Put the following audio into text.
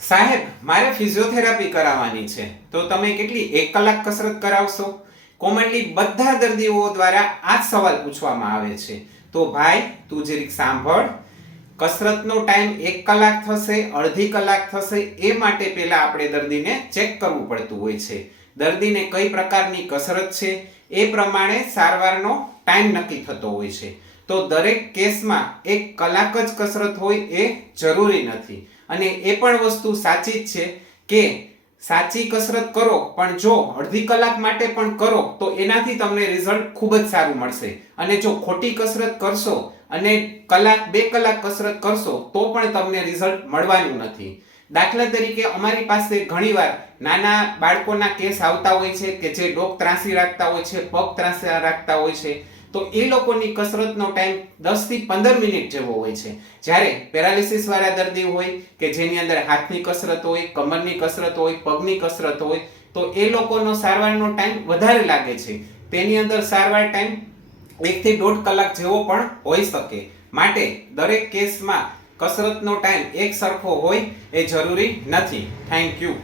સાહેબ, મારે ફિઝિયોથેરાપી કરાવવાની છે, તો તમે કેટલી 1 કલાક કસરત કરાવશો? કોમનલી બધા દર્દીઓ દ્વારા આ જ સવાલ પૂછવામાં આવે છે. તો ભાઈ, તું જરીક સાંભળ. કસરતનો ટાઈમ 1 કલાક થશે, અડધી કલાક થશે, એ માટે પહેલા આપણે દર્દીને ચેક કરવું પડતું હોય છે. દર્દીને કઈ પ્રકારની કસરત છે એ પ્રમાણે સારવારનો ટાઈમ નક્કી થતો હોય છે. તો દરેક કેસમાં 1 કલાક જ કસરત હોય એ જરૂરી નથી. અને એ પણ વસ્તુ સાચી જ છે કે સાચી કસરત કરો, પણ જો અડધી કલાક માટે પણ કરો તો એનાથી તમને રિઝલ્ટ ખૂબ જ સારું મળશે. અને જો ખોટી કસરત કરશો અને કલાક 2 કલાક કસરત કરશો તો પણ તમને રિઝલ્ટ મળવાનું નથી. દાખલા તરીકે અમારી પાસે ઘણીવાર નાના બાળકોના કેસ આવતા હોય છે કે જે ડોક ત્રાંસી રાખતા હોય છે, પગ ત્રાંસી રાખતા હોય છે. તો એ લોકોની કસરતનો ટાઈમ 10 થી 15 મિનિટ જેવો હોય છે. જ્યારે પેરાલિસિસ વાળા દર્દી હોય કે જેની અંદર હાથની કસરત હોય, કમરની કસરત હોય, પગની કસરત હોય, તો એ લોકોનો સારવારનો ટાઈમ વધારે લાગે છે. તેની અંદર સારવાર ટાઈમ 1 થી 1.5 કલાક જેવો પણ હોઈ શકે. માટે દરેક કેસમાં કસરતનો ટાઈમ એક સરખો હોય એ જરૂરી નથી. Thank you.